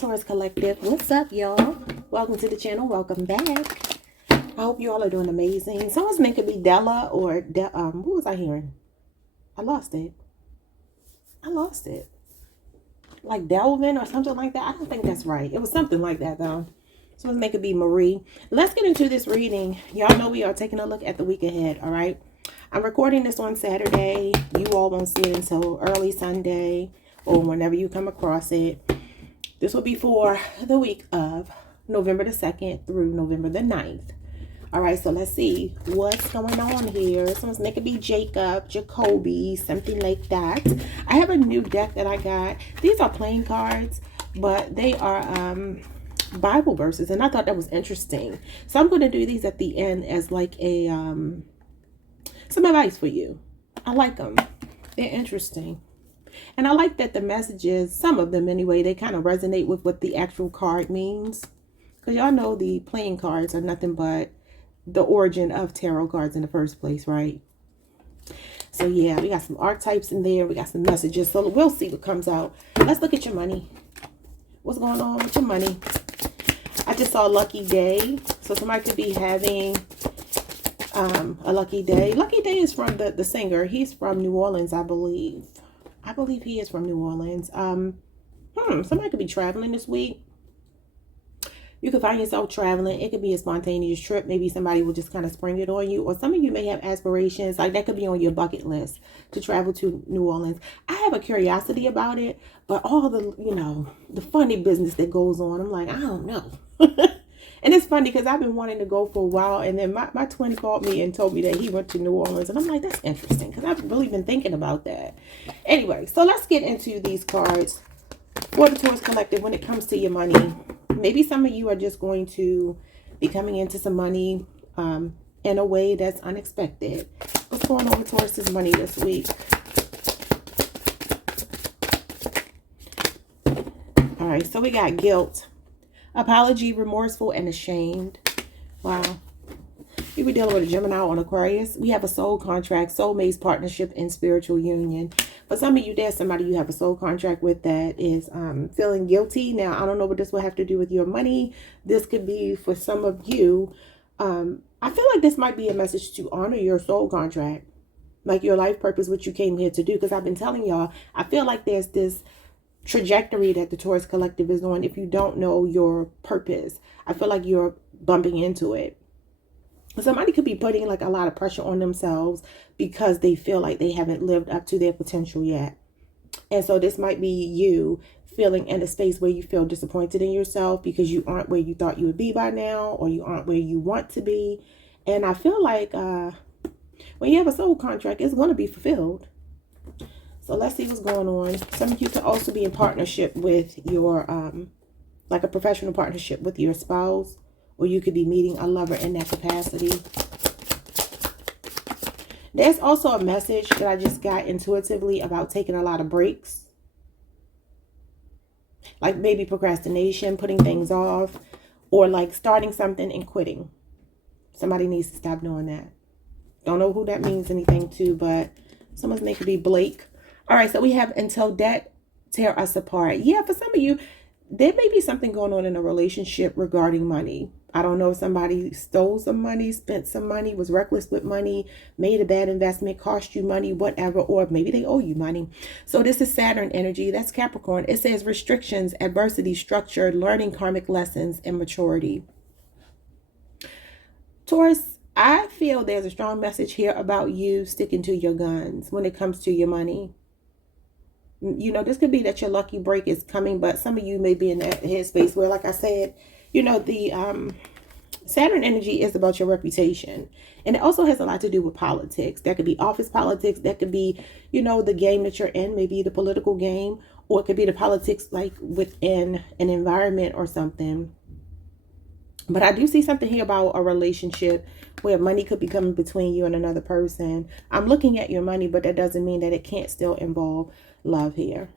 Taurus Collective. What's up, y'all? Welcome to the channel. Welcome back. I hope you all are doing amazing. Someone's name could be Della or what was I hearing? I lost it. Like Delvin or something like that. I don't think that's right. It was something like that though. Someone's name could be Marie. Let's get into this reading. Y'all know we are taking a look at the week ahead. All right. I'm recording this on Saturday. You all won't see it until early Sunday or whenever you come across it. This will be for the week of November the 2nd through November the 9th. All right, so let's see what's going on here. Someone's name could be Jacob, Jacoby, something like that. I have a new deck that I got. These are playing cards, but they are Bible verses, and I thought that was interesting. So I'm going to do these at the end as like a some advice for you. I like them. They're interesting. And I like that the messages, some of them anyway, they kind of resonate with what the actual card means. Because y'all know the playing cards are nothing but the origin of tarot cards in the first place, right? So yeah, we got some archetypes in there. We got some messages. So we'll see what comes out. Let's look at your money. What's going on with your money? I just saw a lucky day. So somebody could be having a lucky day. Lucky Day is from the singer. He's from New Orleans, I believe. I believe he is from New Orleans. Somebody could be traveling this week. You could find yourself traveling. It could be a spontaneous trip. Maybe somebody will just kind of spring it on you. Or some of you may have aspirations. Like that could be on your bucket list to travel to New Orleans. I have a curiosity about it. But all the, the funny business that goes on, I'm like, I don't know. And it's funny because I've been wanting to go for a while. And then my twin called me and told me that he went to New Orleans. And I'm like, that's interesting because I've really been thinking about that. Anyway, so let's get into these cards for the Taurus Collective when it comes to your money. Maybe some of you are just going to be coming into some money in a way that's unexpected. What's going on with Taurus's money this week? All right, so we got guilt, apology, remorseful, and ashamed. Wow. You be dealing with a Gemini or an Aquarius. We have a soul contract, soulmates, partnership, and spiritual union. For some of you, there's somebody you have a soul contract with that is feeling guilty. Now, I don't know what this will have to do with your money. This could be for some of you. I feel like this might be a message to honor your soul contract, like your life purpose, what you came here to do. Because I've been telling y'all, I feel like there's this trajectory that the Taurus Collective is on. If you don't know your purpose, I feel like you're bumping into it. Somebody could be putting like a lot of pressure on themselves because they feel like they haven't lived up to their potential yet. And so this might be you feeling in a space where you feel disappointed in yourself because you aren't where you thought you would be by now, or you aren't where you want to be. And I feel like when you have a soul contract, it's going to be fulfilled. So let's see what's going on. Some of you could also be in partnership with your, like a professional partnership with your spouse. Or you could be meeting a lover in that capacity. There's also a message that I just got intuitively about taking a lot of breaks. Like maybe procrastination, putting things off, or like starting something and quitting. Somebody needs to stop doing that. Don't know who that means anything to, but someone's name could be Blake. All right, so we have until death tear us apart. Yeah, for some of you, there may be something going on in a relationship regarding money. I don't know if somebody stole some money, spent some money, was reckless with money, made a bad investment, cost you money, whatever, or maybe they owe you money. So this is Saturn energy. That's Capricorn. It says restrictions, adversity, structure, learning karmic lessons, and maturity. Taurus, I feel there's a strong message here about you sticking to your guns when it comes to your money. This could be that your lucky break is coming, but some of you may be in that headspace where, like I said, the Saturn energy is about your reputation. And it also has a lot to do with politics. That could be office politics. That could be, the game that you're in, maybe the political game, or it could be the politics like within an environment or something. But I do see something here about a relationship where money could be coming between you and another person. I'm looking at your money, but that doesn't mean that it can't still involve love here.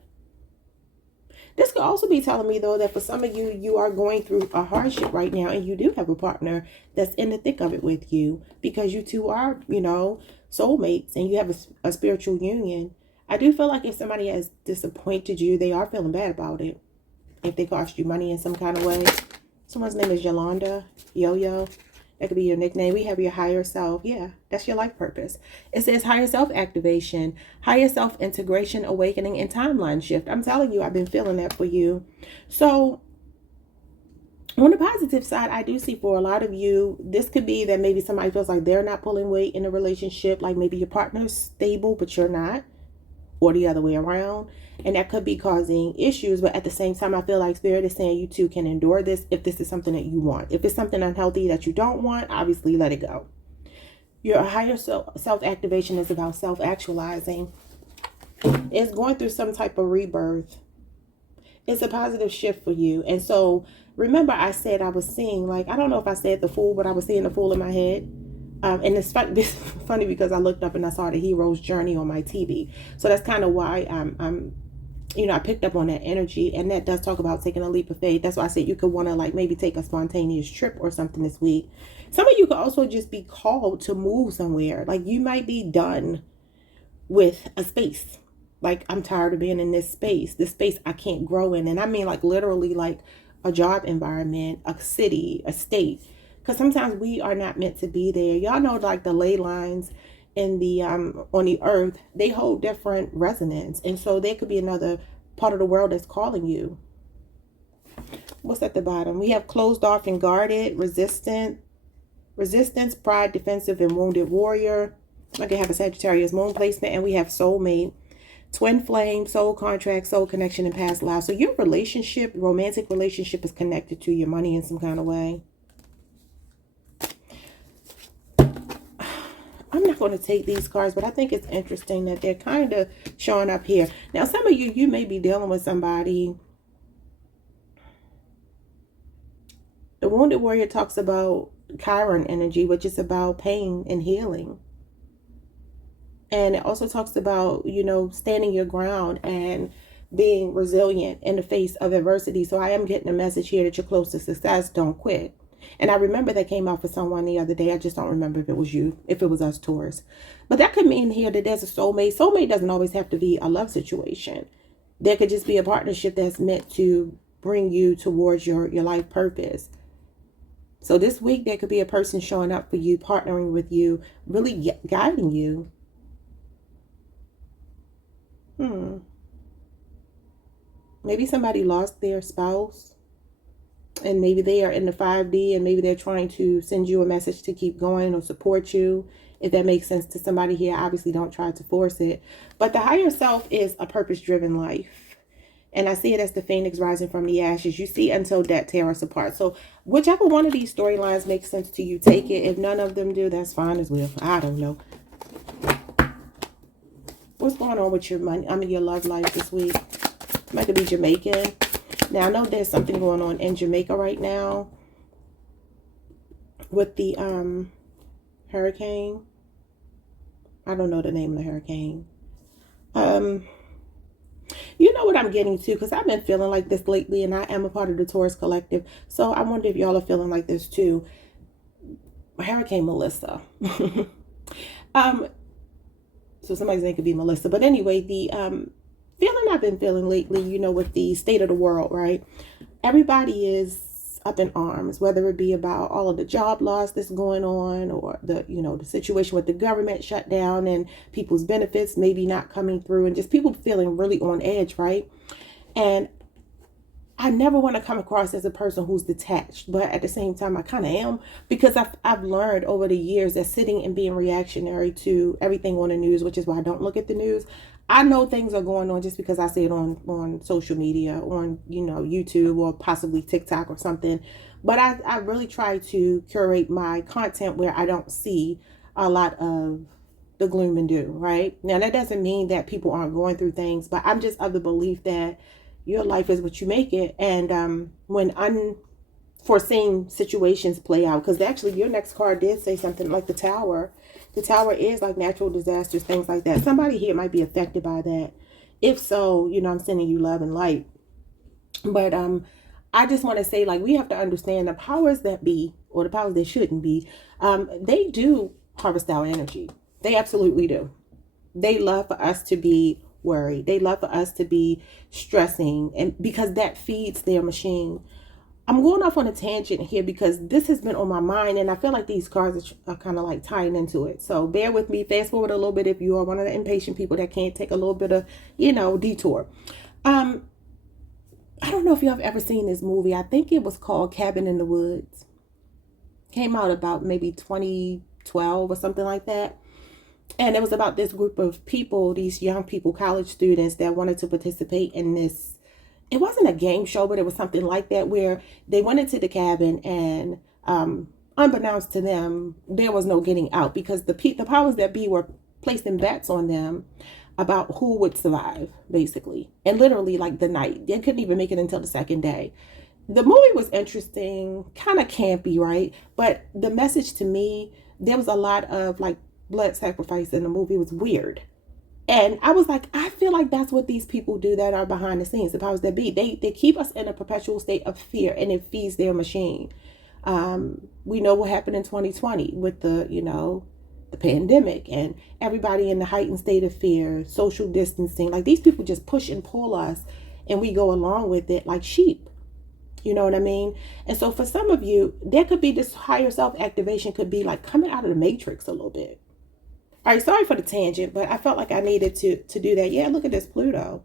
This could also be telling me, though, that for some of you, you are going through a hardship right now, and you do have a partner that's in the thick of it with you because you two are, soulmates, and you have a spiritual union. I do feel like if somebody has disappointed you, they are feeling bad about it. if they cost you money in some kind of way. Someone's name is Yolanda, Yo-Yo. That could be your nickname. We have your higher self. Yeah, that's your life purpose. It says higher self activation, higher self integration, awakening, and timeline shift. I'm telling you, I've been feeling that for you. So on the positive side, I do see for a lot of you, this could be that maybe somebody feels like they're not pulling weight in a relationship, like maybe your partner's stable, but you're not, or the other way around. And that could be causing issues. But at the same time, I feel like Spirit is saying you two can endure this if this is something that you want. If it's something unhealthy that you don't want, obviously let it go. Your higher self-activation is about self-actualizing. It's going through some type of rebirth. It's a positive shift for you. And so remember, I said I was seeing, like, I don't know if I said the Fool, but I was seeing the Fool in my head. And it's funny because I looked up and I saw the hero's journey on my TV. So that's kind of why I picked up on that energy. And that does talk about taking a leap of faith. That's why I said you could want to like maybe take a spontaneous trip or something this week. Some of you could also just be called to move somewhere. Like you might be done with a space. Like, I'm tired of being in this space I can't grow in. And I mean, like, literally, like a job environment, a city, a state. Because sometimes we are not meant to be there. Y'all know, like, the ley lines in the on the earth, they hold different resonance. And so there could be another part of the world that's calling you. What's at the bottom? We have closed off and guarded, resistance, pride, defensive, and wounded warrior. I could have a Sagittarius moon placement. And we have soulmate. Twin flame, soul contract, soul connection, and past lives. So your relationship, romantic relationship, is connected to your money in some kind of way. I'm not going to take these cards, but I think it's interesting that they're kind of showing up here. Now, some of you may be dealing with somebody. The Wounded Warrior talks about Chiron energy, which is about pain and healing. And it also talks about, standing your ground and being resilient in the face of adversity. So I am getting a message here that you're close to success. Don't quit. And I remember that came out for someone the other day. I just don't remember if it was you, if it was us, Taurus. But that could mean here that there's a soulmate. Soulmate doesn't always have to be a love situation. There could just be a partnership that's meant to bring you towards your life purpose. So this week, there could be a person showing up for you, partnering with you, really guiding you. Maybe somebody lost their spouse and maybe they are in the 5D and maybe they're trying to send you a message to keep going or support you. If that makes sense to somebody here, obviously don't try to force it. But the higher self is a purpose-driven life. And I see it as the phoenix rising from the ashes. You see until death tear us apart. So whichever one of these storylines makes sense to you, take it. If none of them do, that's fine as well. I don't know. What's going on with your money? Your love life this week? Might be Jamaican. Now, I know there's something going on in Jamaica right now with the hurricane. I don't know the name of the hurricane. You know what I'm getting to, because I've been feeling like this lately, and I am a part of the Taurus collective. So I wonder if y'all are feeling like this too. Hurricane Melissa. So somebody's name could be Melissa. But anyway, the feeling I've been feeling lately, with the state of the world, right? Everybody is up in arms, whether it be about all of the job loss that's going on, or the situation with the government shut down and people's benefits maybe not coming through, and just people feeling really on edge, right? And I never want to come across as a person who's detached, but at the same time, I kind of am, because I've learned over the years that sitting and being reactionary to everything on the news, which is why I don't look at the news. I know things are going on just because I see it on social media, on, YouTube or possibly TikTok or something. But I really try to curate my content where I don't see a lot of the gloom and doom, right? Now, that doesn't mean that people aren't going through things, but I'm just of the belief that your life is what you make it. And when unforeseen situations play out, because actually your next card did say something like the Tower. The Tower is like natural disasters, things like that. Somebody here might be affected by that. If so, I'm sending you love and light. But I just want to say, like, we have to understand the powers that be, or the powers that shouldn't be, they do harvest our energy. They absolutely do. They love for us to be worried. They love for us to be stressing, and because that feeds their machine. I'm going off on a tangent here because this has been on my mind, and I feel like these cards are kind of like tying into it. So bear with me. Fast forward a little bit if you are one of the impatient people that can't take a little bit of, detour. I don't know if you have ever seen this movie. I think it was called Cabin in the Woods. Came out about maybe 2012 or something like that. And it was about this group of people, these young people, college students that wanted to participate in this. It wasn't a game show, but it was something like that where they went into the cabin and unbeknownst to them, there was no getting out because the powers that be were placing bets on them about who would survive, basically. And literally like the night. They couldn't even make it until the second day. The movie was interesting, kind of campy, right? But the message to me, there was a lot of like blood sacrifice in the movie. It was weird. And I was like, I feel like that's what these people do that are behind the scenes, the powers that be. They keep us in a perpetual state of fear, and it feeds their machine. We know what happened in 2020 with the pandemic and everybody in the heightened state of fear, social distancing. Like these people just push and pull us, and we go along with it like sheep. You know what I mean? And so for some of you, there could be this higher self activation could be like coming out of the matrix a little bit. All right, sorry for the tangent, but I felt like I needed to do that. Yeah, look at this Pluto.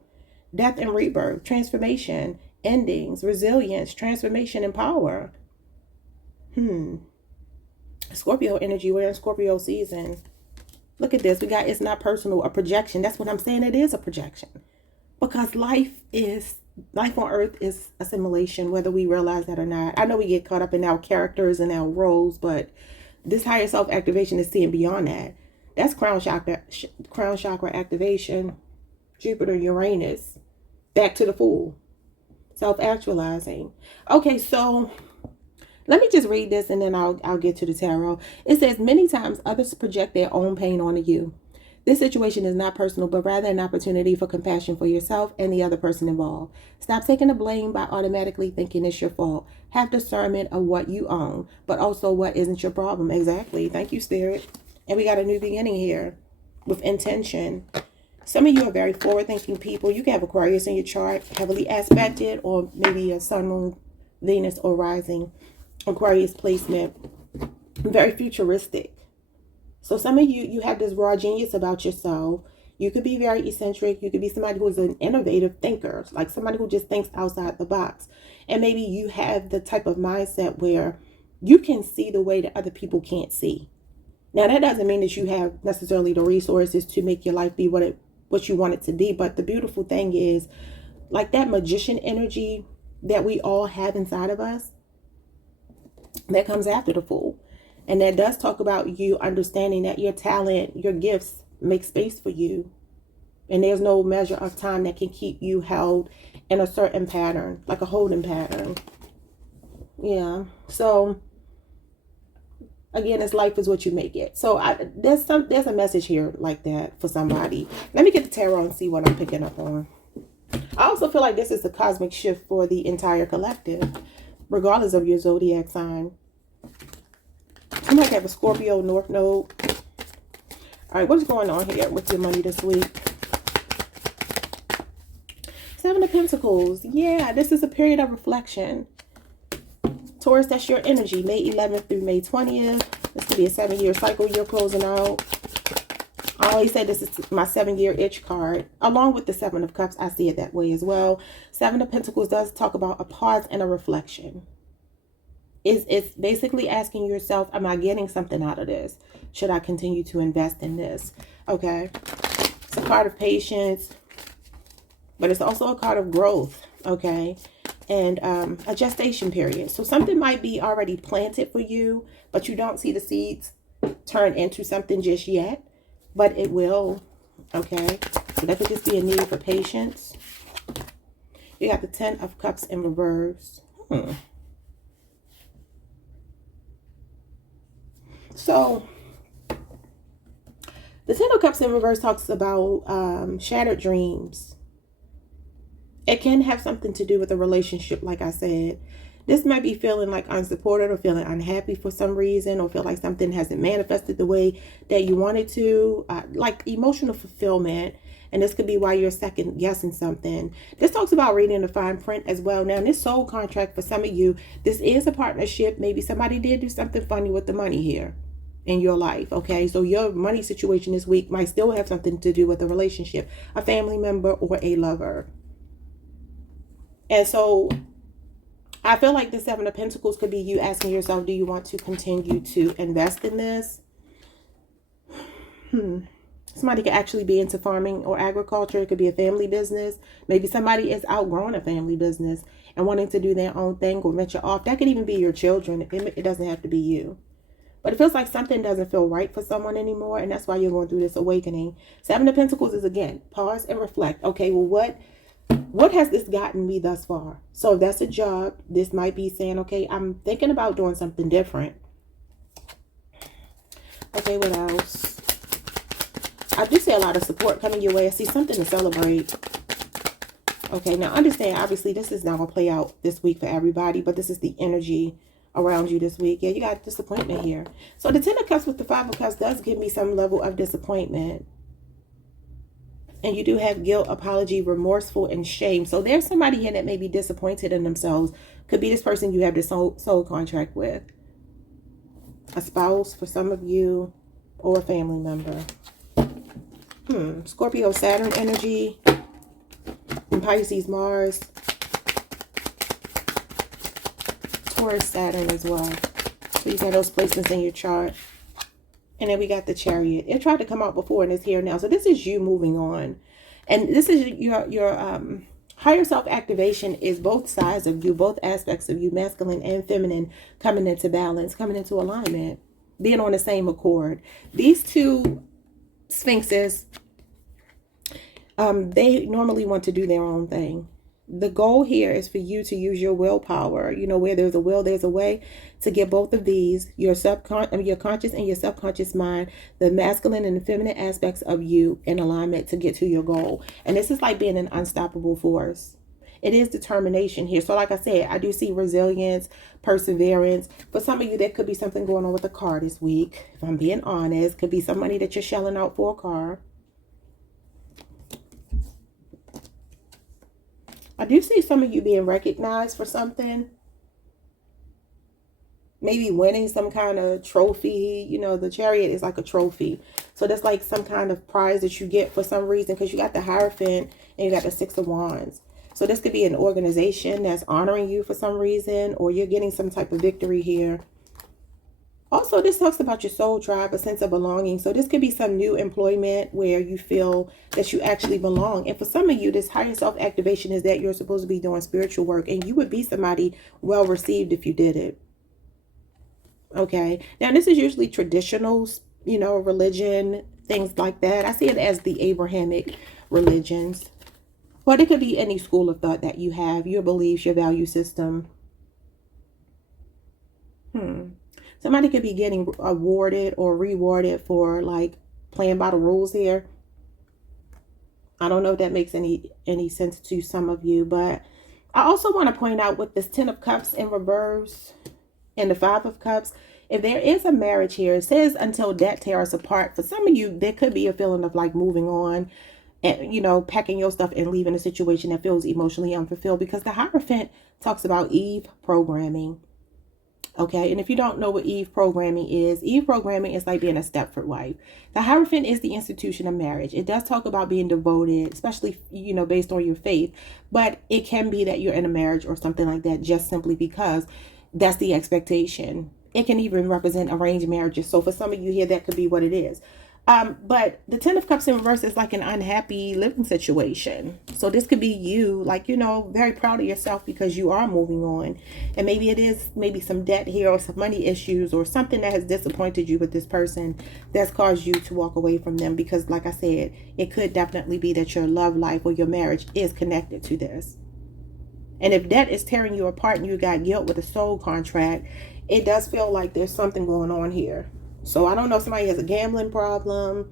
Death and rebirth, transformation, endings, resilience, transformation, and power. Scorpio energy, we're in Scorpio season. Look at this. We got it's not personal, a projection. That's what I'm saying. It is a projection. Because life on Earth is a simulation, whether we realize that or not. I know we get caught up in our characters and our roles, but this higher self activation is seeing beyond that. That's crown chakra activation. Jupiter, Uranus, back to the Fool, self-actualizing. Okay, so let me just read this and then I'll get to the tarot. It says, many times others project their own pain onto you. This situation is not personal, but rather an opportunity for compassion for yourself and the other person involved. Stop taking the blame by automatically thinking it's your fault. Have discernment of what you own, but also what isn't your problem. Exactly. Thank you, Spirit. And we got a new beginning here with intention. Some of you are very forward-thinking people. You can have Aquarius in your chart, heavily aspected, or maybe a Sun, Moon, Venus, or rising Aquarius placement. Very futuristic. So some of you have this raw genius about yourself. You could be very eccentric. You could be somebody who's an innovative thinker, like somebody who just thinks outside the box. And maybe you have the type of mindset where you can see the way that other people can't see. Now, that doesn't mean that you have necessarily the resources to make your life be what you want it to be. But the beautiful thing is, like that magician energy that we all have inside of us, that comes after the Fool. And that does talk about you understanding that your talent, your gifts make space for you. And there's no measure of time that can keep you held in a certain pattern, like a holding pattern. Yeah. So again, it's life is what you make it. So there's a message here like that for somebody. Let me get the tarot and see what I'm picking up on. I also feel like this is a cosmic shift for the entire collective, regardless of your zodiac sign. You might have a Scorpio North Node. All right, what's going on here with your money this week? Seven of Pentacles. Yeah, this is a period of reflection. Taurus, that's your energy. May 11th through May 20th. This could be a 7-year cycle you're closing out. I always say this is my 7-year itch card. Along with the Seven of Cups, I see it that way as well. Seven of Pentacles does talk about a pause and a reflection. It's basically asking yourself, am I getting something out of this? Should I continue to invest in this? Okay. It's a card of patience, but it's also a card of growth. Okay. And a gestation period. So something might be already planted for you, but you don't see the seeds turn into something just yet, but it will. Okay. So that could just be a need for patience. You got the Ten of Cups in reverse. So the Ten of Cups in reverse talks about shattered dreams. It can have something to do with a relationship, like I said. This might be feeling like unsupported or feeling unhappy for some reason, or feel like something hasn't manifested the way that you wanted to, like emotional fulfillment. And this could be why you're second guessing something. This talks about reading the fine print as well. Now, in this soul contract, for some of you, this is a partnership. Maybe somebody did do something funny with the money here in your life. Okay, so your money situation this week might still have something to do with a relationship, a family member, or a lover. And so I feel like the Seven of Pentacles could be you asking yourself, do you want to continue to invest in this? Somebody could actually be into farming or agriculture. It could be a family business. Maybe somebody is outgrowing a family business and wanting to do their own thing or venture off. That could even be your children. It doesn't have to be you. But it feels like something doesn't feel right for someone anymore, and that's why you're going through this awakening. Seven of Pentacles is, again, pause and reflect. Okay, well, what has this gotten me thus far? So if that's a job, this might be saying, okay, I'm thinking about doing something different. Okay, what else? I do see a lot of support coming your way. I see something to celebrate. Okay, now understand, obviously, this is not going to play out this week for everybody, but this is the energy around you this week. Yeah, you got disappointment here. So the Ten of Cups with the Five of Cups does give me some level of disappointment. And you do have guilt, apology, remorseful, and shame. So there's somebody here that may be disappointed in themselves. Could be this person you have this soul contract with. A spouse for some of you, or a family member. Scorpio, Saturn energy. And Pisces, Mars. Taurus, Saturn as well. So you got those placements in your chart. And then we got the Chariot. It tried to come out before and it's here now. So this is you moving on. And this is your higher self activation is both sides of you, both aspects of you, masculine and feminine, coming into balance, coming into alignment, being on the same accord. These two Sphinxes, they normally want to do their own thing. The goal here is for you to use your willpower. You know, where there's a will, there's a way, to get both of these, your conscious and your subconscious mind, the masculine and the feminine aspects of you in alignment to get to your goal. And this is like being an unstoppable force. It is determination here. So like I said, I do see resilience, perseverance. For some of you, there could be something going on with a car this week. If I'm being honest, could be some money that you're shelling out for a car. I do see some of you being recognized for something. Maybe winning some kind of trophy. You know, the Chariot is like a trophy. So that's like some kind of prize that you get for some reason, because you got the Hierophant and you got the Six of Wands. So this could be an organization that's honoring you for some reason, or you're getting some type of victory here. Also, this talks about your soul tribe, a sense of belonging. So this could be some new employment where you feel that you actually belong. And for some of you, this higher self-activation is that you're supposed to be doing spiritual work, and you would be somebody well received if you did it. Okay. Now, this is usually traditional, you know, religion, things like that. I see it as the Abrahamic religions. But it could be any school of thought that you have, your beliefs, your value system. Somebody could be getting awarded or rewarded for like playing by the rules here. I don't know if that makes any sense to some of you, but I also want to point out with this Ten of Cups in reverse and the Five of Cups, if there is a marriage here, it says until death tear us apart. For some of you, there could be a feeling of like moving on and, you know, packing your stuff and leaving a situation that feels emotionally unfulfilled, because the Hierophant talks about Eve programming. Okay, and if you don't know what Eve programming is like being a Stepford wife. The Hierophant is the institution of marriage. It does talk about being devoted, especially, you know, based on your faith. But it can be that you're in a marriage or something like that just simply because that's the expectation. It can even represent arranged marriages. So for some of you here, that could be what it is. But the Ten of Cups in reverse is like an unhappy living situation. So this could be you, like, you know, very proud of yourself because you are moving on. And maybe it is maybe some debt here or some money issues or something that has disappointed you with this person that's caused you to walk away from them. Because like I said, it could definitely be that your love life or your marriage is connected to this. And if debt is tearing you apart and you got guilt with a soul contract, it does feel like there's something going on here. So I don't know if somebody has a gambling problem.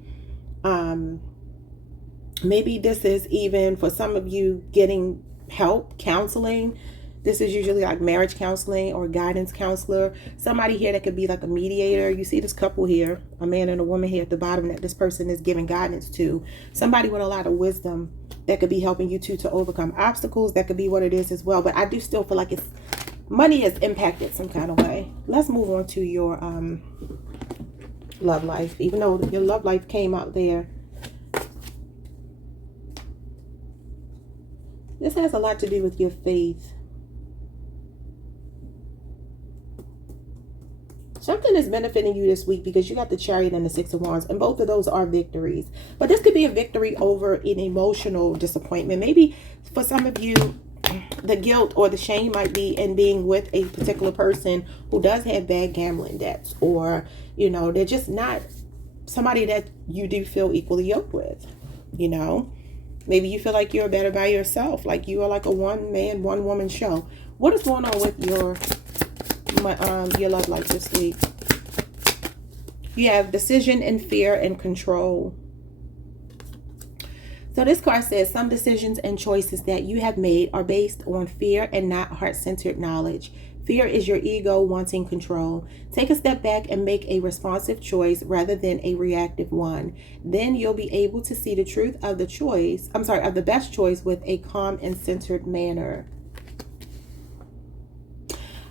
Maybe this is even for some of you getting help, counseling. This is usually like marriage counseling or guidance counselor. Somebody here that could be like a mediator. You see this couple here, a man and a woman here at the bottom that this person is giving guidance to. Somebody with a lot of wisdom that could be helping you to overcome obstacles. That could be what it is as well. But I do still feel like it's money is impacted some kind of way. Let's move on to your love life. Even though your love life came out there, this has a lot to do with your faith. Something is benefiting you this week because you got the Chariot and the Six of Wands, and both of those are victories. But this could be a victory over an emotional disappointment. Maybe for some of you, the guilt or the shame might be in being with a particular person who does have bad gambling debts, or, you know, they're just not somebody that you do feel equally yoked with, you know. Maybe you feel like you're better by yourself, like you are like a one-man, one-woman show. What is going on with your love life this week? You have decision and fear and control. So this card says some decisions and choices that you have made are based on fear and not heart-centered knowledge. Fear is your ego wanting control. Take a step back and make a responsive choice rather than a reactive one. Then you'll be able to see the truth of the choice, of the best choice with a calm and centered manner.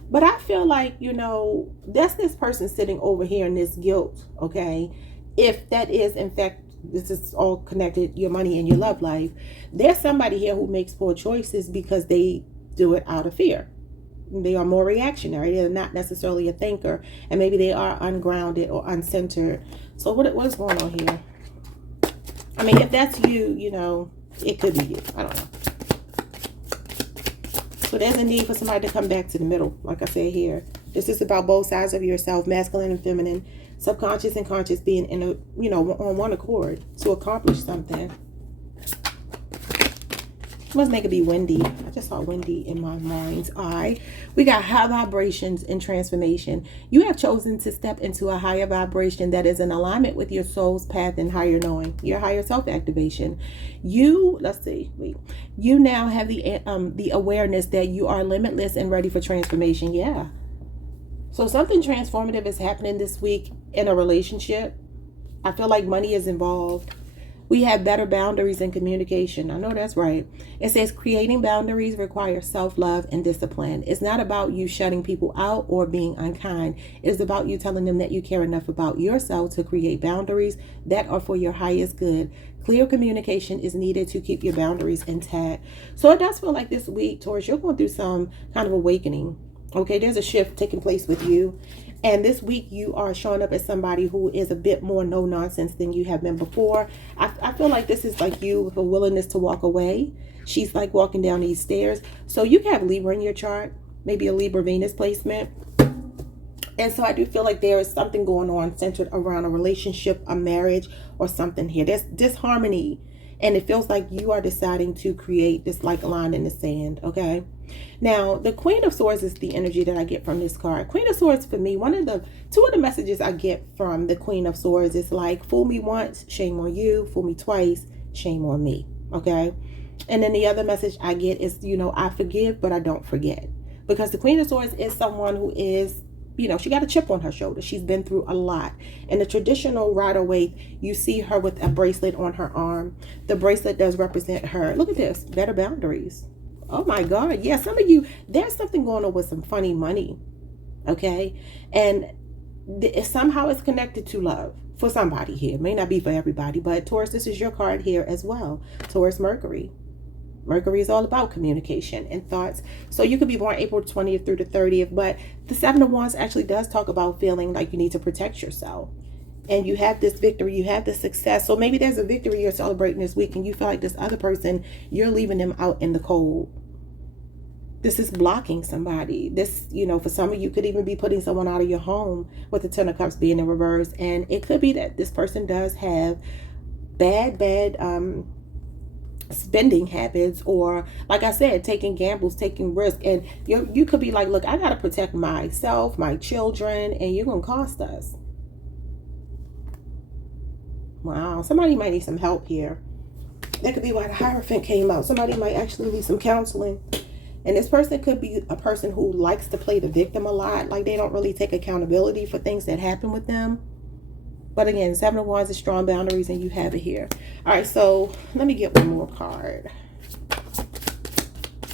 But I feel like, you know, that's this person sitting over here in this guilt, okay? If that is, in fact, this is all connected, your money and your love life. There's somebody here who makes poor choices because they do it out of fear. They are more reactionary. They're not necessarily a thinker. And maybe they are ungrounded or uncentered. So what is going on here? I mean, if that's you, you know, it could be you. I don't know. So there's a need for somebody to come back to the middle, like I said here. This is about both sides of yourself, masculine and feminine, subconscious and conscious, being in a, you know, on one accord to accomplish something. Must make it be windy. I just saw windy in my mind's eye. We got high vibrations and transformation. You have chosen to step into a higher vibration that is in alignment with your soul's path and higher knowing, your higher self activation. You now have the awareness that you are limitless and ready for transformation. Yeah. So something transformative is happening this week in a relationship. I feel like money is involved. We have better boundaries and communication. I know that's right. It says creating boundaries requires self-love and discipline. It's not about you shutting people out or being unkind. It's about you telling them that you care enough about yourself to create boundaries that are for your highest good. Clear communication is needed to keep your boundaries intact. So it does feel like this week, Taurus, you're going through some kind of awakening. Okay, there's a shift taking place with you. And this week you are showing up as somebody who is a bit more no nonsense than you have been before. I feel like this is like you with a willingness to walk away. She's like walking down these stairs. So you can have Libra in your chart, maybe a Libra Venus placement. And so I do feel like there is something going on centered around a relationship, a marriage, or something here. There's disharmony. And it feels like you are deciding to create this like line in the sand, okay? Now, the Queen of Swords is the energy that I get from this card. Queen of Swords, for me, two of the messages I get from the Queen of Swords is like, fool me once, shame on you. Fool me twice, shame on me, okay? And then the other message I get is, you know, I forgive, but I don't forget. Because the Queen of Swords is someone who is, you know, she got a chip on her shoulder. She's been through a lot. In the traditional Rider-Waite, you see her with a bracelet on her arm. The bracelet does represent her. Look at this. Better boundaries. Oh my God. Yeah, some of you, there's something going on with some funny money. Okay? And somehow it's connected to love for somebody here. It may not be for everybody, but Taurus, this is your card here as well. Taurus Mercury. Mercury is all about communication and thoughts. So you could be born April 20th through the 30th, but the Seven of Wands actually does talk about feeling like you need to protect yourself. And you have this victory, you have this success. So maybe there's a victory you're celebrating this week and you feel like this other person, you're leaving them out in the cold. This is blocking somebody. This, you know, for some of you could even be putting someone out of your home with the Ten of Cups being in reverse. And it could be that this person does have bad spending habits, or like I said, taking gambles, taking risks, and you could be like, look, I got to protect myself, my children, and you're gonna cost us. Wow, somebody might need some help here. That could be why the Hierophant came out. Somebody might actually need some counseling And this person could be a person who likes to play the victim a lot. Like they don't really take accountability for things that happen with them. But again, Seven of Wands is strong boundaries, and you have it here. All right, so let me get one more card.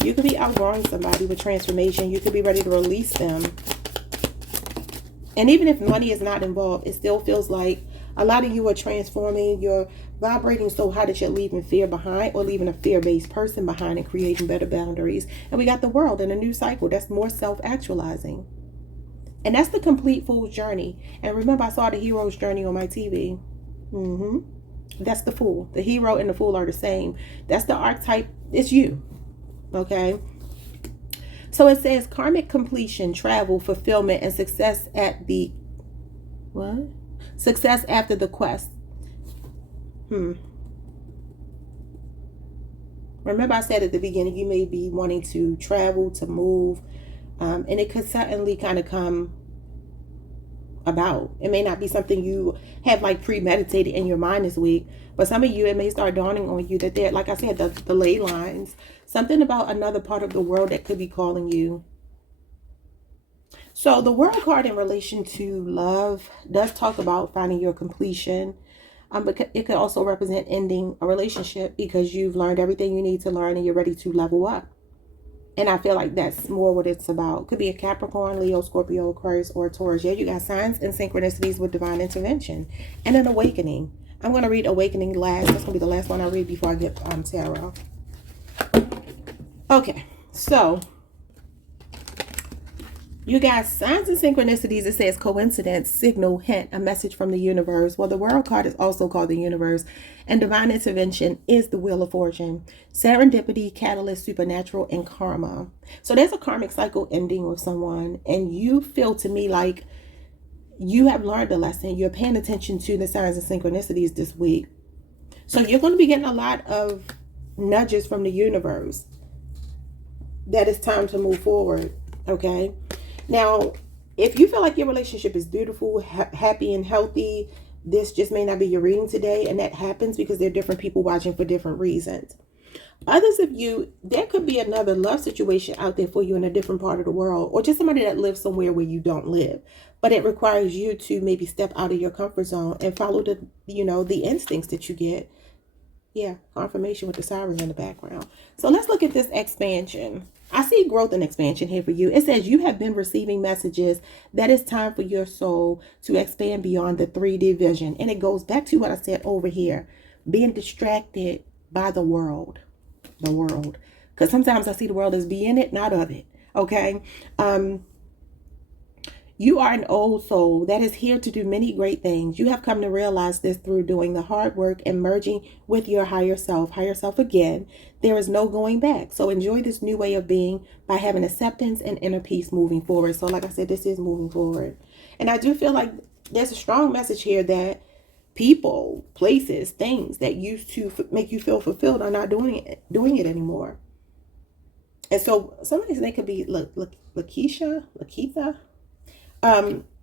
You could be outgrowing somebody with transformation. You could be ready to release them. And even if money is not involved, it still feels like a lot of you are transforming. You're vibrating so high that you're leaving fear behind, or leaving a fear-based person behind, and creating better boundaries. And we got the World in a new cycle. That's more self-actualizing. And that's the complete fool's journey. And remember, I saw the hero's journey on my TV. That's the fool. The hero and the fool are the same. That's the archetype. It's you. Okay. So it says karmic completion, travel, fulfillment, and success at the what? Success after the quest. Remember I said at the beginning, you may be wanting to travel, to move, and it could suddenly kind of come about. It may not be something you have like premeditated in your mind this week, but some of you, it may start dawning on you that there, like I said, the ley lines, something about another part of the world that could be calling you. So the World card in relation to love does talk about finding your completion. But it could also represent ending a relationship because you've learned everything you need to learn and you're ready to level up. And I feel like that's more what it's about. Could be a Capricorn, Leo, Scorpio, Aquarius, or Taurus. Yeah, you got signs and synchronicities with divine intervention and an awakening. I'm going to read Awakening last. That's going to be the last one I read before I get tarot. Okay, so you got signs and synchronicities. It says coincidence, signal, hint, a message from the universe. Well, the World card is also called the universe. And divine intervention is the Wheel of Fortune. Serendipity, catalyst, supernatural, and karma. So there's a karmic cycle ending with someone. And you feel to me like you have learned a lesson. You're paying attention to the signs and synchronicities this week. So you're going to be getting a lot of nudges from the universe that it's time to move forward. Okay. Now, if you feel like your relationship is beautiful, happy, and healthy, this just may not be your reading today. And that happens because there are different people watching for different reasons. Others of you, there could be another love situation out there for you in a different part of the world, or just somebody that lives somewhere where you don't live. But it requires you to maybe step out of your comfort zone and follow the, the instincts that you get. Yeah, confirmation with the sirens in the background. So let's look at this expansion. I see growth and expansion here for you. It says you have been receiving messages that it's time for your soul to expand beyond the 3D vision. And it goes back to what I said over here, being distracted by the world. The world. Because sometimes I see the world as being it, not of it. Okay. You are an old soul that is here to do many great things. You have come to realize this through doing the hard work and merging with your higher self. Higher self again. There is no going back. So enjoy this new way of being by having acceptance and inner peace moving forward. So like I said, this is moving forward. And I do feel like there's a strong message here that people, places, things that used to make you feel fulfilled are not doing it anymore. And so some of these, they could be Lakeitha.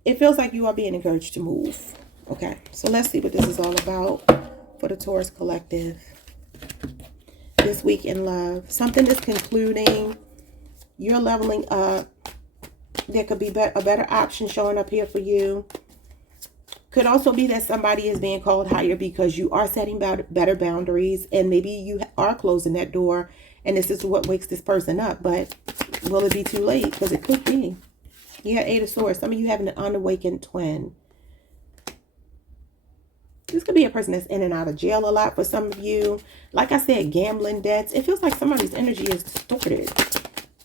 It feels like you are being encouraged to move. Okay, so let's see what this is all about for the Taurus collective this week in love. Something is concluding. You're leveling up. There could be a better option showing up here for you. Could also be that somebody is being called higher because you are setting better boundaries, and maybe you are closing that door and this is what wakes this person up. But will it be too late? Because it could be. Yeah, Eight of Swords. Some of you having an unawakened twin. This could be a person that's in and out of jail a lot for some of you. Like I said, gambling debts. It feels like somebody's energy is distorted.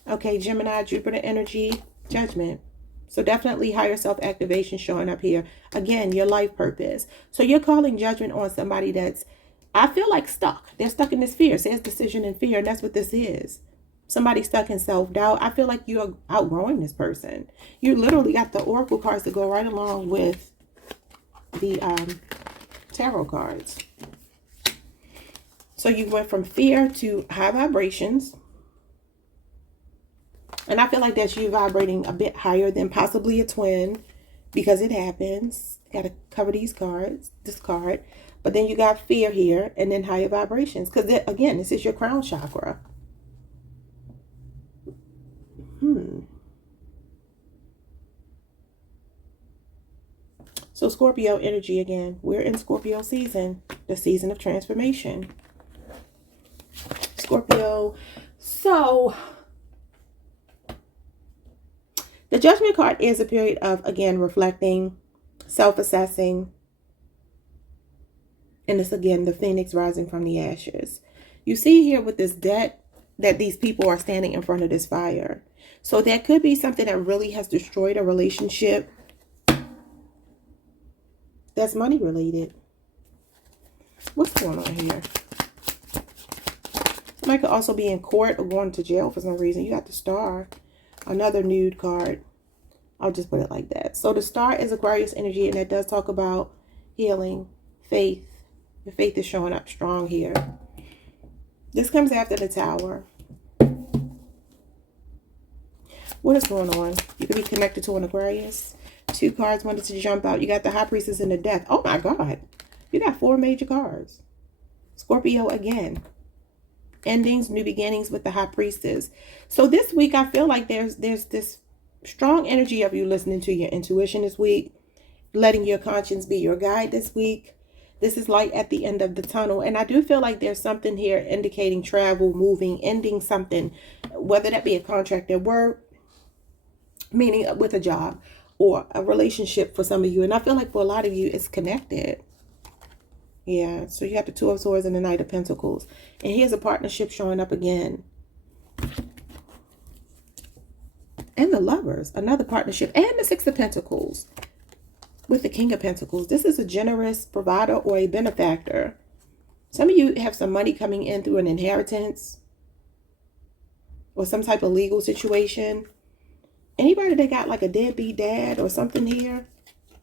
Okay, Gemini, Jupiter energy, Judgment. So definitely higher self-activation showing up here. Again, your life purpose. So you're calling judgment on somebody that's, I feel like, stuck. They're stuck in this fear. It says decision and fear, and that's what this is. Somebody stuck in self-doubt. I feel like you're outgrowing this person. You literally got the oracle cards to go right along with the tarot cards. So you went from fear to high vibrations. And I feel like that's you vibrating a bit higher than possibly a twin, because it happens. Got to cover these cards, this card. But then you got fear here and then higher vibrations. Because again, this is your crown chakra. So Scorpio energy again. We're in Scorpio season, the season of transformation. Scorpio. So the Judgment card is a period of, again, reflecting, self-assessing. And it's, again, the phoenix rising from the ashes. You see here with this debt that these people are standing in front of this fire. So that could be something that really has destroyed a relationship that's money related. What's going on here? Somebody could also be in court or going to jail for some reason. You got the Star, another nude card. I'll just put it like that. So the Star is Aquarius energy, and it does talk about healing, faith. Your faith is showing up strong here. This comes after the Tower. What is going on? You could be connected to an Aquarius. 2 cards wanted to jump out. You got the High Priestess and the Death. Oh my God. You got 4 major cards. Scorpio again. Endings, new beginnings with the High Priestess. So this week, I feel like there's this strong energy of you listening to your intuition this week. Letting your conscience be your guide this week. This is light at the end of the tunnel. And I do feel like there's something here indicating travel, moving, ending something. Whether that be a contract at work, meaning with a job, or a relationship for some of you. And I feel like for a lot of you, it's connected. Yeah, so you got the 2 of Swords and the Knight of Pentacles. And here's a partnership showing up again. And the Lovers, another partnership. And the 6 of Pentacles with the King of Pentacles. This is a generous provider or a benefactor. Some of you have some money coming in through an inheritance or some type of legal situation. Anybody that got like a deadbeat dad or something here,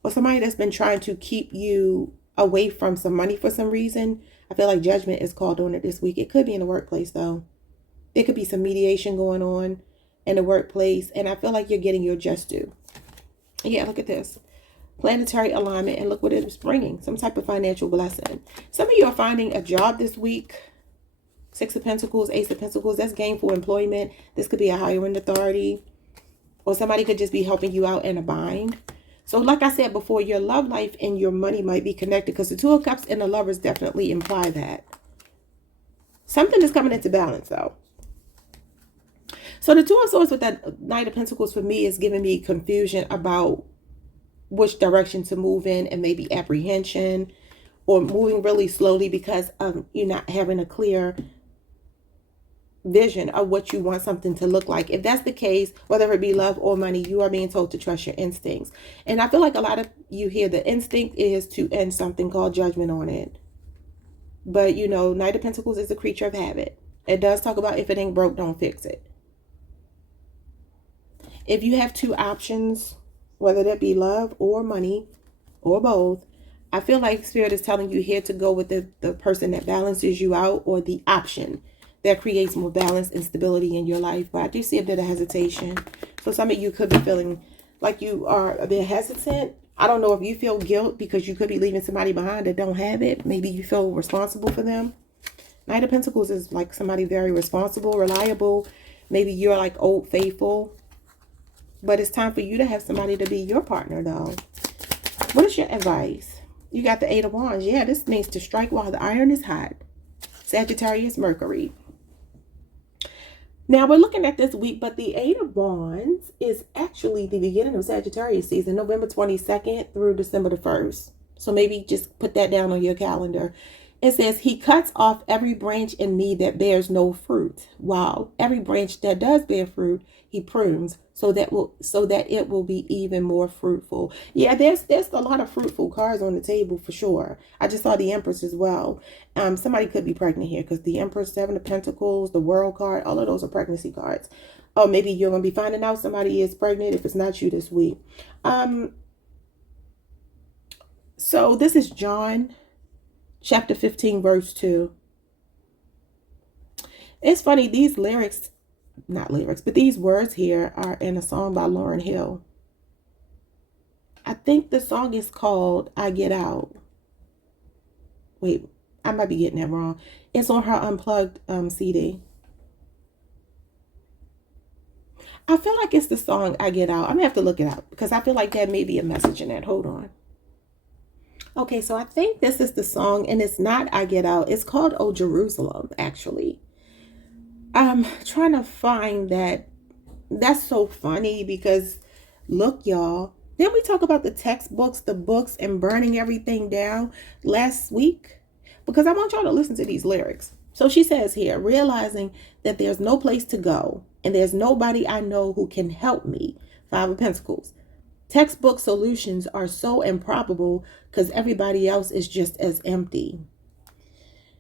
or somebody that's been trying to keep you away from some money for some reason, I feel like judgment is called on it this week. It could be in the workplace though. There could be some mediation going on in the workplace, and I feel like you're getting your just due. Yeah, look at this. Planetary alignment, and look what it's bringing. Some type of financial blessing. Some of you are finding a job this week. 6 of Pentacles, Ace of Pentacles, that's gainful employment. This could be a higher-end authority. Or somebody could just be helping you out in a bind. So like I said before, your love life and your money might be connected, because the 2 of Cups and the Lovers definitely imply that. Something is coming into balance though. So the 2 of Swords with that Knight of Pentacles for me is giving me confusion about which direction to move in, and maybe apprehension, or moving really slowly because of you not having a clear vision of what you want something to look like. If that's the case, whether it be love or money, you are being told to trust your instincts. And I feel like a lot of you here, the instinct is to end something, called judgment on it. But you know, Knight of Pentacles is a creature of habit. It does talk about if it ain't broke, don't fix it. If you have 2 options, whether that be love or money or both, I feel like Spirit is telling you here to go with the person that balances you out, or the option that creates more balance and stability in your life. But I do see a bit of hesitation. So some of you could be feeling like you are a bit hesitant. I don't know if you feel guilt because you could be leaving somebody behind that don't have it. Maybe you feel responsible for them. Knight of Pentacles is like somebody very responsible, reliable. Maybe you're like old faithful. But it's time for you to have somebody to be your partner though. What is your advice? You got the 8 of Wands. Yeah, this means to strike while the iron is hot. Sagittarius, Mercury. Now we're looking at this week, but the 8 of Wands is actually the beginning of Sagittarius season, November 22nd through December the 1st. So maybe just put that down on your calendar. It says, he cuts off every branch in me that bears no fruit. Wow. Every branch that does bear fruit, he prunes so that it will be even more fruitful. Yeah, there's a lot of fruitful cards on the table for sure. I just saw the Empress as well. Somebody could be pregnant here, because the Empress, 7 of Pentacles, the World card, all of those are pregnancy cards. Or maybe you're going to be finding out somebody is pregnant if it's not you this week. So this is John chapter 15, verse 2. It's funny, these lyrics, not lyrics, but these words here are in a song by Lauryn Hill. I think the song is called I Get Out. Wait, I might be getting that wrong. It's on her Unplugged CD. I feel like it's the song I Get Out. I'm going to have to look it up, because I feel like that may be a message in that. Hold on. Okay, so I think this is the song, and it's not I Get Out. It's called Oh Jerusalem, actually. I'm trying to find that. That's so funny because look, y'all. Didn't we talk about the textbooks, the books, and burning everything down last week? Because I want y'all to listen to these lyrics. So she says here, realizing that there's no place to go and there's nobody I know who can help me. Five of Pentacles. Textbook solutions are so improbable because everybody else is just as empty.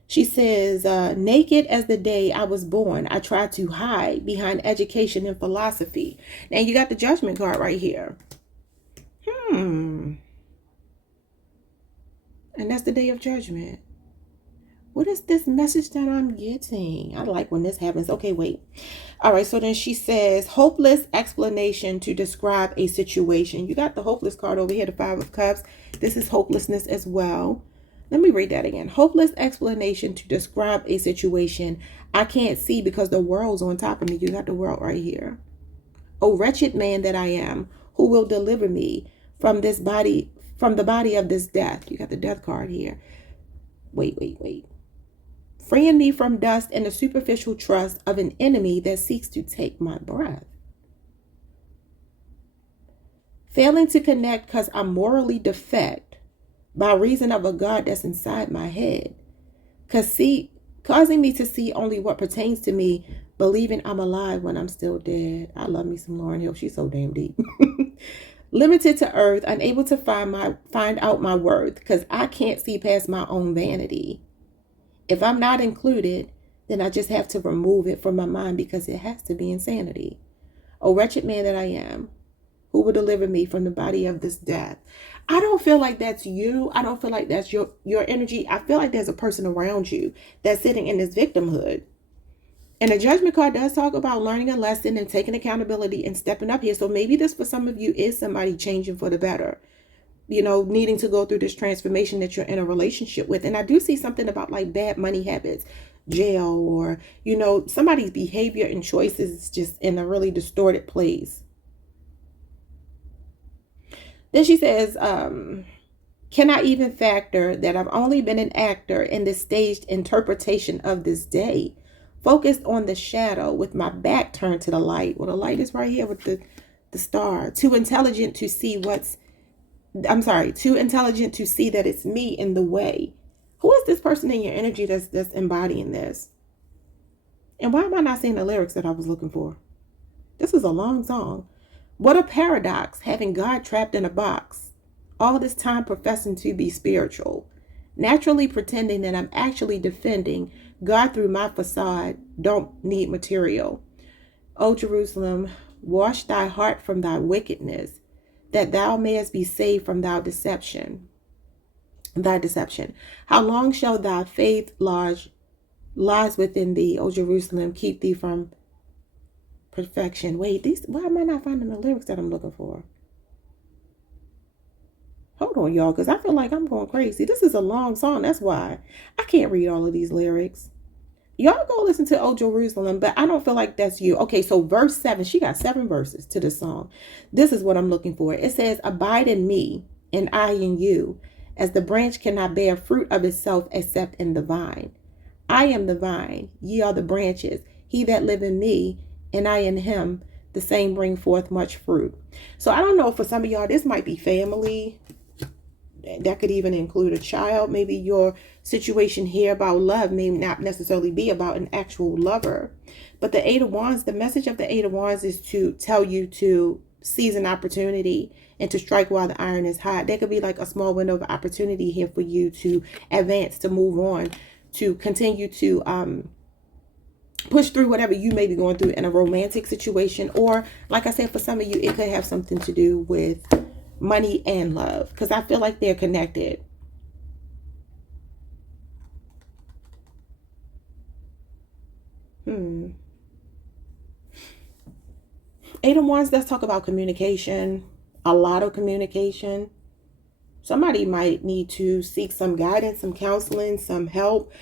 She says, naked as the day I was born, I tried to hide behind education and philosophy. Now you got the Judgment card right here. And that's the Day of Judgment. What is this message that I'm getting? I like when this happens. Okay, wait. All right, so then she says, hopeless explanation to describe a situation. You got the hopeless card over here, the Five of Cups. This is hopelessness as well. Let me read that again. Hopeless explanation to describe a situation I can't see because the world's on top of me. You got the world right here. Oh, wretched man that I am, who will deliver me from this body, from the body of this death. You got the death card here. Wait. Freeing me from dust and the superficial trust of an enemy that seeks to take my breath. Failing to connect because I'm morally defect by reason of a God that's inside my head. Causing me to see only what pertains to me, believing I'm alive when I'm still dead. I love me some Lauryn Hill. She's so damn deep. Limited to earth, unable to find out my worth because I can't see past my own vanity. If I'm not included, then I just have to remove it from my mind because it has to be insanity. Oh, wretched man that I am, who will deliver me from the body of this death. I don't feel like that's you. I don't feel like that's your energy. I feel like there's a person around you that's sitting in this victimhood. And the Judgment card does talk about learning a lesson and taking accountability and stepping up here. So maybe this for some of you is somebody changing for the better. You know, needing to go through this transformation that you're in a relationship with. And I do see something about like bad money habits, jail, or, you know, somebody's behavior and choices is just in a really distorted place. Then she says, can I even factor that I've only been an actor in the staged interpretation of this day, focused on the shadow with my back turned to the light. Well, the light is right here with the star. Too intelligent to see that it's me in the way. Who is this person in your energy that's embodying this? And why am I not seeing the lyrics that I was looking for? This is a long song. What a paradox, having God trapped in a box. All this time professing to be spiritual. Naturally pretending that I'm actually defending God through my facade. Don't need material. O Jerusalem, wash thy heart from thy wickedness, that thou mayest be saved from thy deception. How long shall thy faith lies within thee, O Jerusalem, keep thee from perfection? Wait, why am I not finding the lyrics that I'm looking for? Hold on, y'all, because I feel like I'm going crazy. This is a long song. That's why I can't read all of these lyrics. Y'all go listen to O Jerusalem, but I don't feel like that's you. Okay, so verse 7, she got 7 verses to this song. This is what I'm looking for. It says, abide in me and I in you, as the branch cannot bear fruit of itself except in the vine. I am the vine, ye are the branches. He that live in me and I in him, the same bring forth much fruit. So I don't know, for some of y'all, this might be family. That could even include a child. Maybe your situation here about love may not necessarily be about an actual lover. But the Eight of Wands, the message of the Eight of Wands is to tell you to seize an opportunity and to strike while the iron is hot. There could be like a small window of opportunity here for you to advance, to move on, to continue to push through whatever you may be going through in a romantic situation. Or like I said, for some of you, it could have something to do with money and love, because I feel like they're connected. Eight of Wands, let's talk about communication. A lot of communication. Somebody might need to seek some guidance, some counseling, some help.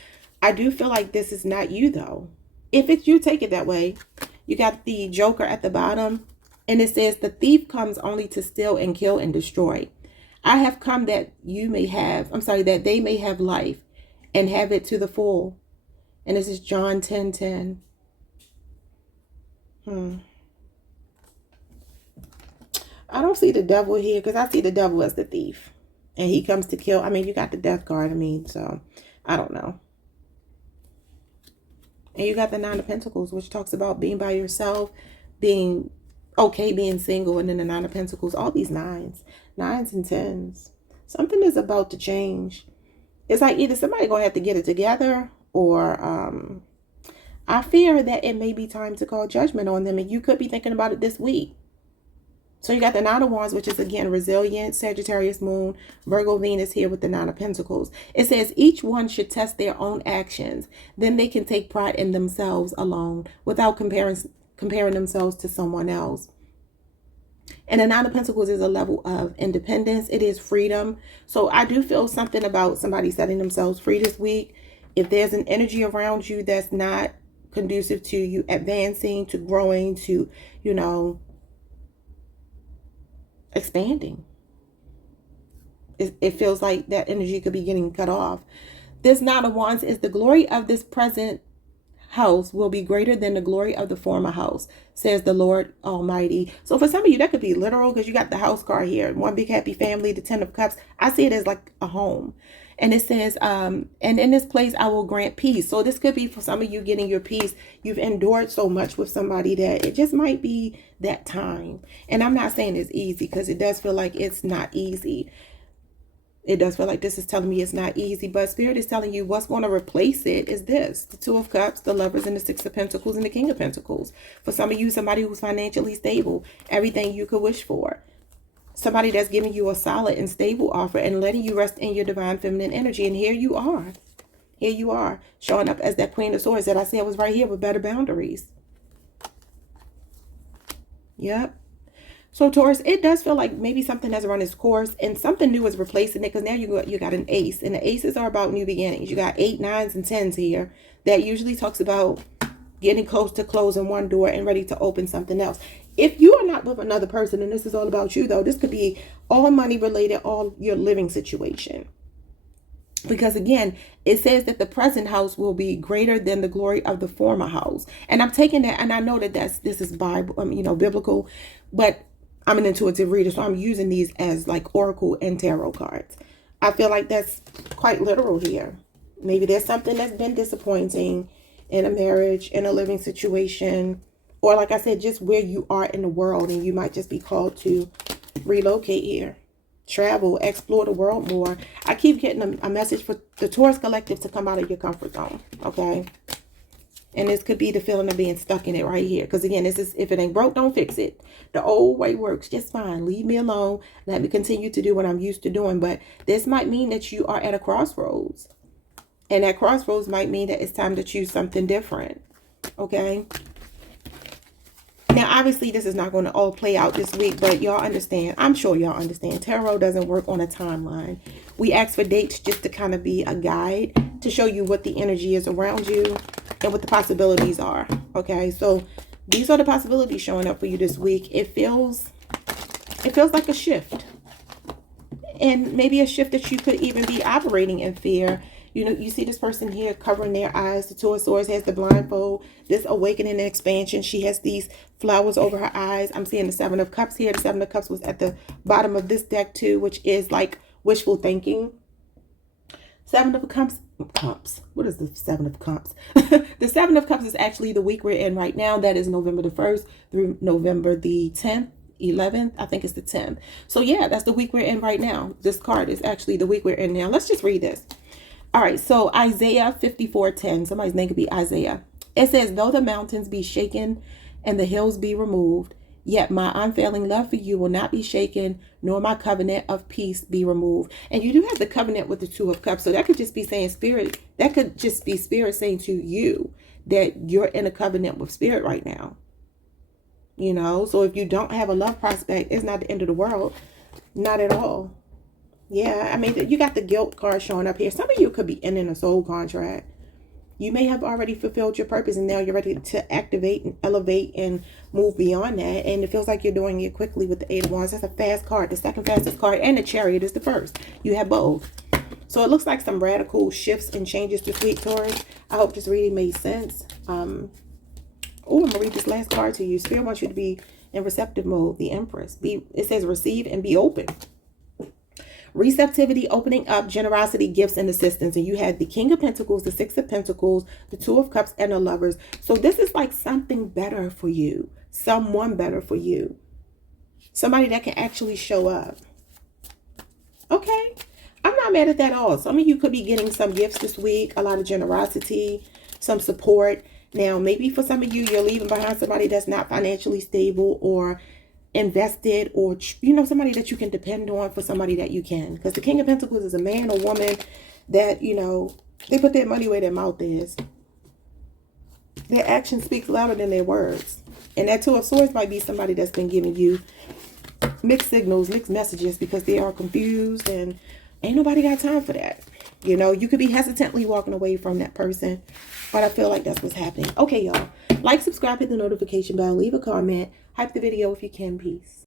I do feel like this is not you, though. If it's you, take it that way. You got the Joker at the bottom. And it says, the thief comes only to steal and kill and destroy. I have come that that they may have life and have it to the full. And this is John 10:10. I don't see the devil here because I see the devil as the thief. And he comes to kill. I mean, you got the death card. I mean, so I don't know. And you got the Nine of Pentacles, which talks about being by yourself, being okay, being single. And then the Nine of Pentacles, all these nines and tens. Something is about to change. It's like either somebody going to have to get it together, or I fear that it may be time to call judgment on them. And you could be thinking about it this week. So you got the Nine of Wands, which is, again, resilient, Sagittarius moon, Virgo Venus here with the Nine of Pentacles. It says each one should test their own actions. Then they can take pride in themselves alone without comparing themselves to someone else. And the Nine of Pentacles is a level of independence. It is freedom. So I do feel something about somebody setting themselves free this week. If there's an energy around you that's not conducive to you advancing, to growing, to, you know, expanding, it feels like that energy could be getting cut off. This Nine of Wands is the glory of this present house will be greater than the glory of the former house, says the Lord Almighty. So for some of you, that could be literal because you got the house card here. One big happy family, the Ten of Cups. I see it as like a home. And it says, and in this place, I will grant peace. So this could be for some of you getting your peace. You've endured so much with somebody that it just might be that time. And I'm not saying it's easy because it does feel like it's not easy. It does feel like this is telling me it's not easy, but Spirit is telling you what's going to replace it is this: the Two of Cups, the Lovers, and the Six of Pentacles, and the King of Pentacles. For some of you, somebody who's financially stable, everything you could wish for. Somebody that's giving you a solid and stable offer and letting you rest in your divine feminine energy. And here you are. Here you are, showing up as that Queen of Swords that I said was right here with better boundaries. Yep. So Taurus, it does feel like maybe something has run its course and something new is replacing it, because now you got an ace, and the aces are about new beginnings. You got 8, 9s, and 10s here. That usually talks about getting close to closing one door and ready to open something else. If you are not with another person, and this is all about you though, this could be all money related, all your living situation. Because again, it says that the present house will be greater than the glory of the former house. And I'm taking that, and I know that this is Bible, biblical, but I'm an intuitive reader, so I'm using these as like oracle and tarot cards. I feel like that's quite literal here. Maybe there's something that's been disappointing in a marriage, in a living situation, or like I said, just where you are in the world, and you might just be called to relocate here, travel, explore the world more. I keep getting a message for the Taurus collective to come out of your comfort zone, okay? And this could be the feeling of being stuck in it right here. Because again, this is, if it ain't broke, don't fix it. The old way works just fine. Leave me alone. Let me continue to do what I'm used to doing. But this might mean that you are at a crossroads. And that crossroads might mean that it's time to choose something different. Okay? Now, obviously, this is not going to all play out this week, but y'all understand. I'm sure y'all understand. Tarot doesn't work on a timeline. We ask for dates just to kind of be a guide to show you what the energy is around you and what the possibilities are. Okay, so these are the possibilities showing up for you this week. It feels like a shift, and maybe a shift that you could even be operating in fear. You know, you see this person here covering their eyes. The Two of Swords has the blindfold. This awakening and expansion. She has these flowers over her eyes. I'm seeing the Seven of Cups here. The Seven of Cups was at the bottom of this deck too, which is like wishful thinking. Seven of Cups. What is the Seven of Cups? The Seven of Cups is actually the week we're in right now. That is November the 1st through November the 10th. 11th, I think it's the 10th. So yeah, that's the week we're in right now. This card is actually the week we're in now. Let's just read this. All right, so Isaiah 54:10. Somebody's name could be Isaiah. It says, though the mountains be shaken and the hills be removed, yet my unfailing love for you will not be shaken, nor my covenant of peace be removed. And you do have the covenant with the Two of Cups. So that could just be saying Spirit. That could just be Spirit saying to you that you're in a covenant with Spirit right now. You know, so if you don't have a love prospect, it's not the end of the world. Not at all. Yeah, I mean, you got the guilt card showing up here. Some of you could be ending a soul contract. You may have already fulfilled your purpose and now you're ready to activate and elevate and move beyond that. And it feels like you're doing it quickly with the Eight of Wands. That's a fast card. The second fastest card, and the Chariot is the first. You have both. So it looks like some radical shifts and changes this week, Taurus. I hope this reading made sense. I'm going to read this last card to you. Spirit wants you to be in receptive mode. The Empress. It says receive and be open. Receptivity, opening up, generosity, gifts, and assistance. And you had the King of Pentacles, the Six of Pentacles, the Two of Cups, and the Lovers. So this is like something better for you. Someone better for you. Somebody that can actually show up. Okay. I'm not mad at that at all. Some of you could be getting some gifts this week. A lot of generosity, some support. Now, maybe for some of you, you're leaving behind somebody that's not financially stable or invested, or, you know, somebody that you can depend on for somebody that you can. Because the King of Pentacles is a man or woman that, you know, they put their money where their mouth is. Their action speaks louder than their words. And that Two of Swords might be somebody that's been giving you mixed signals, mixed messages, because they are confused and ain't nobody got time for that. You know, you could be hesitantly walking away from that person, but I feel like that's what's happening. Okay, y'all. Like, subscribe, hit the notification bell, leave a comment, hype the video if you can. Peace.